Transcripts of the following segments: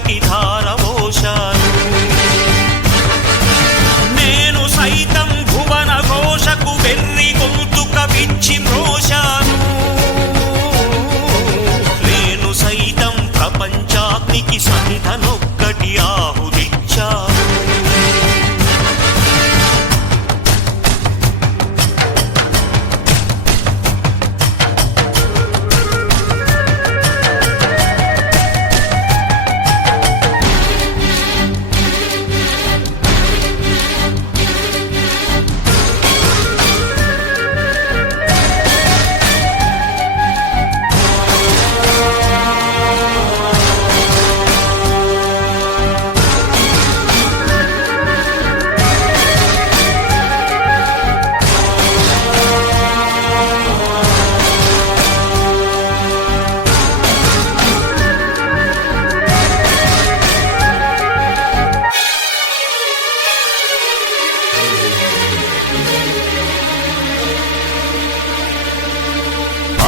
ఒక్కటి ధారవోశాను. నేను సైతం భువన ఘోషకు వెర్రి గొంతుక విచ్చి మ్రోశాను. నేను సైతం ప్రపంచాగ్నికి సమిధనొక్కటి ఆహుతిచ్చాను.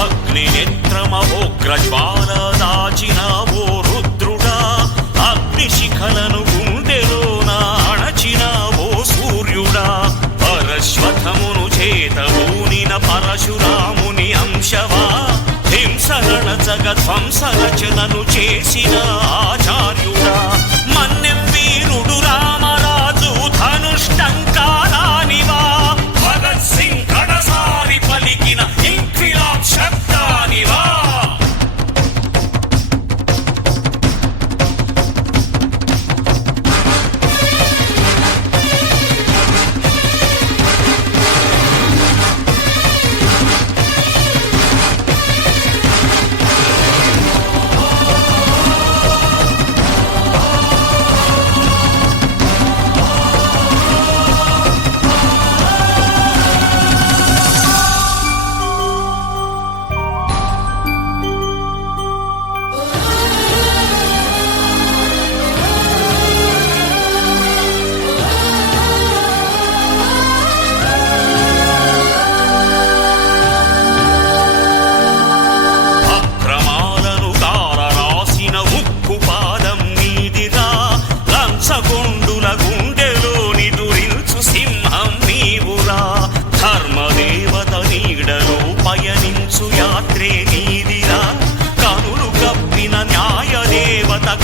అగ్నినేత్రమహోగ్రజ్వాల దాచినావో రుద్రుడా, అగ్నిశిఖలను గుండెలోన అణచినావో సూర్యుడా. పరశ్వథమును చేతబూనిన పరశురాముని అంశవా, హింసరణచగ ధ్వంసరచనను చేసిన ఆచార్యుడా. మన్నెం వీరుడు రామరాజు ధనుష్టంకారానివా, భగత్ సింగ్ కడసారి పలికిన ఇంక్విలాబ్ శబ్దానివా.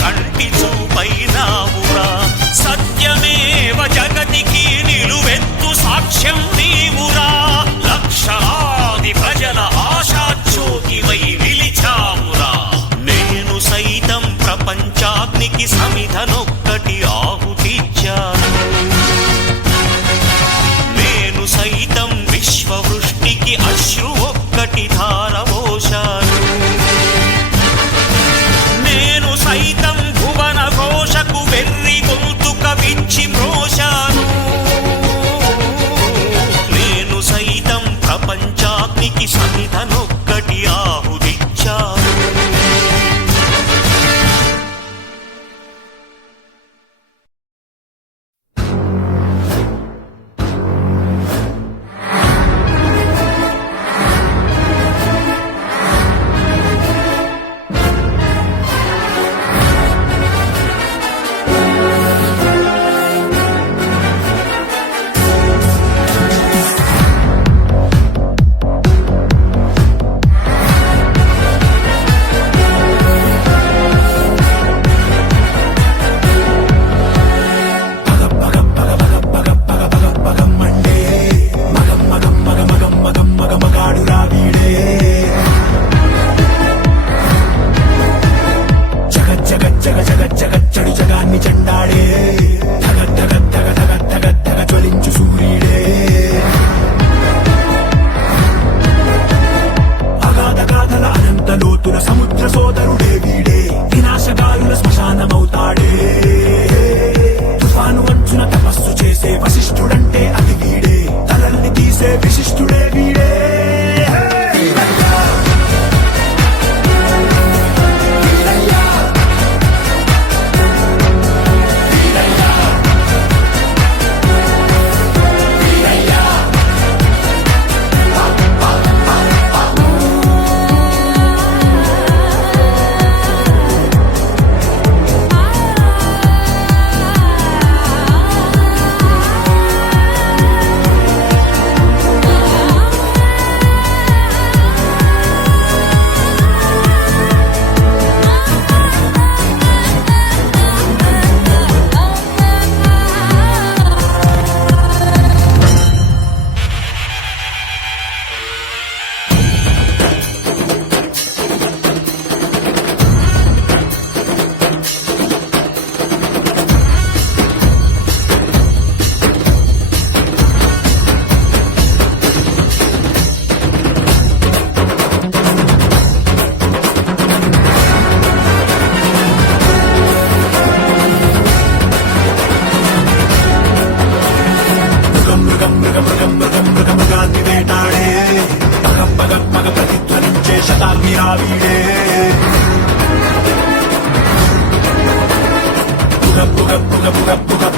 కంటి చూపైనావురా, సత్యమేవ జగతికి నిలువెత్తు సాక్ష్యం నీవురా. లక్షలాది ప్రజల ఆశాజ్యోతివై నిలిచావురా. నేను సైతం ప్రపంచాగ్నికి సమిధనొక్కటి ఆహుతిచ్చాను. నేను సైతం విశ్వవృష్టికి అశ్రు ఒక్కటి ధారవోశాను. నేను సైతం భువన ఘోషకు వెర్రి గొంతుక విచ్చి మ్రోశాను. నేను సైతం ప్రపంచాగ్నికి సమిధనొక్కటి ఆహుతిచ్చాను.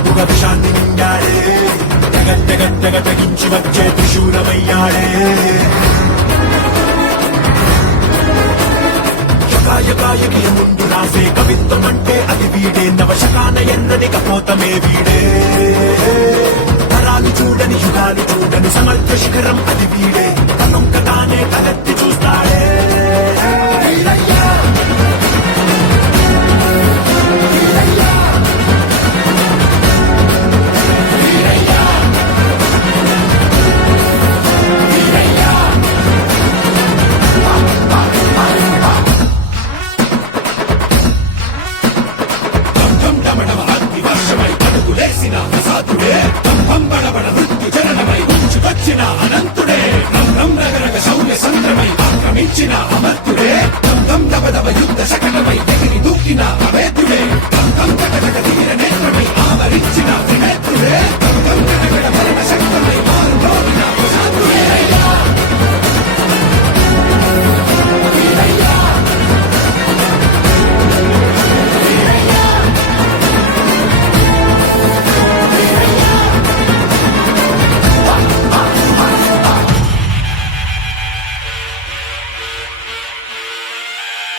పుగ విషాన్ని నిండాడే తెగ తెగించి వచ్చే త్రిశూలమయ్యాడే యకాయకి ముందు రాసే కవిత్వం అంటే అది వీడే నవశకాన ఎన్నని కపోతమే వీడే తరాలు చూడని యుగాలు చూడని సమర్థ శిఖరం అది వీడే తనొక్క తానే తలెత్తి చూస్తాడే